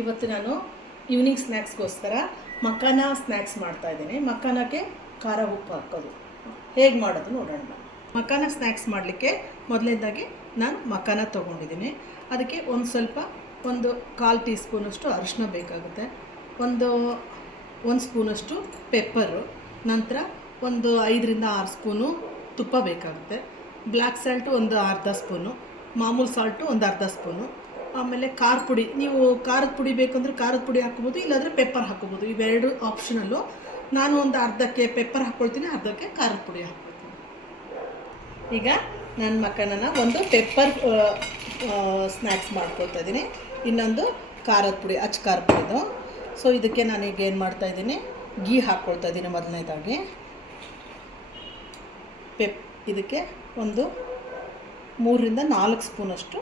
ಇವತ್ತು ನಾನು evening ಸ್ನ್ಯಾಕ್ಸ್ಗೋಸ್ಕರ makhana snacks ಮಾಡ್ತಾಯಿದ್ದೀನಿ. ಮಖಾನಕ್ಕೆ ಖಾರ ಉಪ್ಪು ಹಾಕೋದು ಹೇಗೆ ಮಾಡೋದು ನೋಡೋಣ. ಮಖಾನ ಸ್ನ್ಯಾಕ್ಸ್ ಮಾಡಲಿಕ್ಕೆ ಮೊದಲನೇದಾಗಿ ನಾನು ಮಖಾನ ತೊಗೊಂಡಿದ್ದೀನಿ. ಅದಕ್ಕೆ ಒಂದು 1/4 ಟೀ ಸ್ಪೂನಷ್ಟು ಅರಿಶಿನ ಬೇಕಾಗುತ್ತೆ, ಒಂದು ಸ್ಪೂನಷ್ಟು ಪೆಪ್ಪರು, ನಂತರ ಒಂದು 5ರಿಂದ 6 ಸ್ಪೂನು ತುಪ್ಪ ಬೇಕಾಗುತ್ತೆ, ಬ್ಲ್ಯಾಕ್ ಸಾಲ್ಟು ಒಂದು ಅರ್ಧ ಸ್ಪೂನು, ಮಾಮೂಲು ಸಾಲ್ಟು ಒಂದು ಅರ್ಧ ಸ್ಪೂನು, ಆಮೇಲೆ ಖಾರ ಪುಡಿ. ನೀವು ಖಾರದ ಪುಡಿ ಬೇಕಂದ್ರೆ ಖಾರದ ಪುಡಿ ಹಾಕ್ಕೋಬೋದು, ಇಲ್ಲಾಂದರೆ ಪೆಪ್ಪರ್ ಹಾಕ್ಕೋಬೋದು. ಇವೆರಡು ಆಪ್ಷನಲ್ಲು. ನಾನು ಒಂದು ಅರ್ಧಕ್ಕೆ ಪೆಪ್ಪರ್ ಹಾಕ್ಕೊಳ್ತೀನಿ, ಅರ್ಧಕ್ಕೆ ಖಾರದ ಪುಡಿ ಹಾಕ್ಕೊಳ್ತೀನಿ. ಈಗ ನನ್ನ ಮಖಾನನ ಒಂದು ಪೆಪ್ಪರ್ ಸ್ನ್ಯಾಕ್ಸ್ ಮಾಡ್ಕೊಳ್ತಾ ಇದ್ದೀನಿ, ಇನ್ನೊಂದು ಖಾರದ ಪುಡಿ, ಖಾರದ ಪುಡಿದು. ಸೊ ಇದಕ್ಕೆ ನಾನೀಗ ಏನು ಮಾಡ್ತಾಯಿದ್ದೀನಿ, ಗೀ ಹಾಕ್ಕೊಳ್ತಾ ಇದ್ದೀನಿ. ಮೊದಲನೇದಾಗಿ ಇದಕ್ಕೆ ಒಂದು 3ರಿಂದ 4 ಸ್ಪೂನಷ್ಟು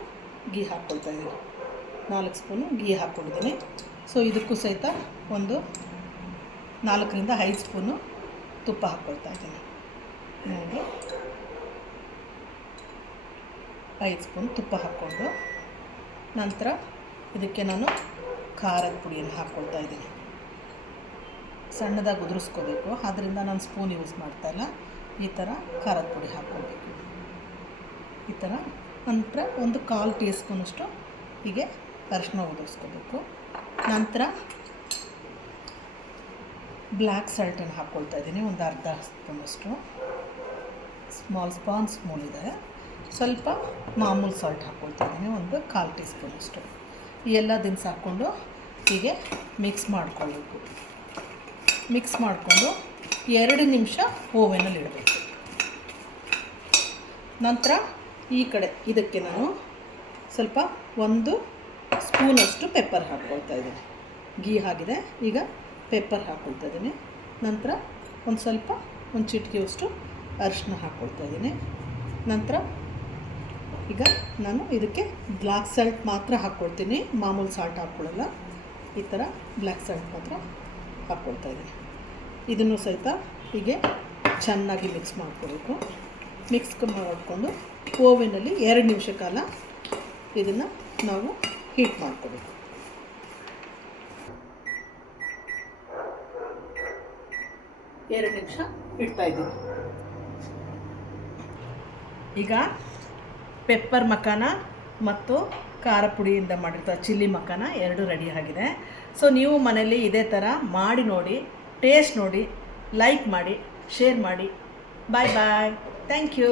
ಗೀ ಹಾಕ್ಕೊಳ್ತಾ ಇದ್ದೀನಿ. 4 ಸ್ಪೂನು ಗೀ ಹಾಕ್ಕೊಂಡಿದ್ದೀನಿ. ಸೊ ಇದಕ್ಕೂ ಸಹಿತ ಒಂದು 4ರಿಂದ 5 ಸ್ಪೂನು ತುಪ್ಪ ಹಾಕ್ಕೊಳ್ತಾ ಇದ್ದೀನಿ. ನೋಡಿ, 5 ಸ್ಪೂನ್ ತುಪ್ಪ ಹಾಕ್ಕೊಂಡು ನಂತರ ಇದಕ್ಕೆ ನಾನು ಖಾರದ ಪುಡಿಯನ್ನು ಹಾಕ್ಕೊಳ್ತಾ ಇದ್ದೀನಿ. ಸಣ್ಣದಾಗಿ ಉದುರಿಸ್ಕೋಬೇಕು, ಆದ್ದರಿಂದ ನಾನು ಸ್ಪೂನ್ ಯೂಸ್ ಮಾಡ್ತಾಯಿಲ್ಲ. ಈ ಥರ ಖಾರದ ಪುಡಿ ಹಾಕ್ಕೊಳ್ಬೇಕು. ಈ ಥರ ನಂತರ ಒಂದು 1/4 ಟೀ ಸ್ಪೂನಷ್ಟು ಹೀಗೆ ಅರಿಶಿನ ಉದುರಿಸ್ಕೋಬೇಕು. ನಂತರ ಬ್ಲ್ಯಾಕ್ ಸಾಲ್ಟನ್ನು ಹಾಕ್ಕೊಳ್ತಾ ಇದ್ದೀನಿ, ಒಂದು ಅರ್ಧ ಸ್ಪೂನಷ್ಟು. ಸ್ಮೂಲ್ ಇದೆ. ಸ್ವಲ್ಪ ಮಾಮೂಲು ಸಾಲ್ಟ್ ಹಾಕ್ಕೊಳ್ತಾ ಇದ್ದೀನಿ, ಒಂದು 1/4 ಟೀ ಸ್ಪೂನಷ್ಟು. ಈ ಎಲ್ಲ ದಿನಸ ಹಾಕ್ಕೊಂಡು ಹೀಗೆ ಮಿಕ್ಸ್ ಮಾಡ್ಕೊಳ್ಬೇಕು. ಮಿಕ್ಸ್ ಮಾಡಿಕೊಂಡು 2 ನಿಮಿಷ ಓವೆನಲ್ಲಿ ಇಡಬೇಕು. ನಂತರ ಈ ಕಡೆ ಇದಕ್ಕೆ ನಾನು ಸ್ವಲ್ಪ 1 ಸ್ಪೂನಷ್ಟು ಪೆಪ್ಪರ್ ಹಾಕ್ಕೊಳ್ತಾ ಇದ್ದೀನಿ. ಗೀ ಆಗಿದೆ, ಈಗ ಪೆಪ್ಪರ್ ಹಾಕ್ಕೊಳ್ತಾ ಇದ್ದೀನಿ. ನಂತರ ಒಂದು ಚಿಟಿಕೆಯಷ್ಟು ಅರಿಶಿನ ಹಾಕ್ಕೊಳ್ತಾ ಇದ್ದೀನಿ. ನಂತರ ಈಗ ನಾನು ಇದಕ್ಕೆ ಬ್ಲ್ಯಾಕ್ ಸಾಲ್ಟ್ ಮಾತ್ರ ಹಾಕ್ಕೊಳ್ತೀನಿ, ಮಾಮೂಲು ಸಾಲ್ಟ್ ಹಾಕ್ಕೊಳ್ಳಲ್ಲ. ಈ ಥರ ಬ್ಲ್ಯಾಕ್ ಸಾಲ್ಟ್ ಮಾತ್ರ ಹಾಕ್ಕೊಳ್ತಾ ಇದ್ದೀನಿ. ಇದನ್ನು ಸಹಿತ ಹೀಗೆ ಚೆನ್ನಾಗಿ ಮಿಕ್ಸ್ ಮಾಡ್ಕೋಬೇಕು. ಮಿಕ್ಸ್ ಮಾಡಿಕೊಂಡು ಓವೆನಲ್ಲಿ 2 ನಿಮಿಷ ಕಾಲ ಇದನ್ನು ನಾವು ಹೀಟ್ ಮಾಡ್ಕೋಬೇಕು. ಎರಡು ನಿಮಿಷ ಇಡ್ತಾ ಇದ್ದೀನಿ. ಈಗ ಪೆಪ್ಪರ್ ಮಖಾನ ಮತ್ತು ಖಾರ ಪುಡಿಯಿಂದ ಮಾಡಿರ್ತಾರೆ ಚಿಲ್ಲಿ ಮಖಾನ 2 ರೆಡಿ ಆಗಿದೆ. ಸೊ ನೀವು ಮನೇಲಿ ಇದೇ ಥರ ಮಾಡಿ ನೋಡಿ, ಟೇಸ್ಟ್ ನೋಡಿ, ಲೈಕ್ ಮಾಡಿ, ಶೇರ್ ಮಾಡಿ. Bye bye. Thank you.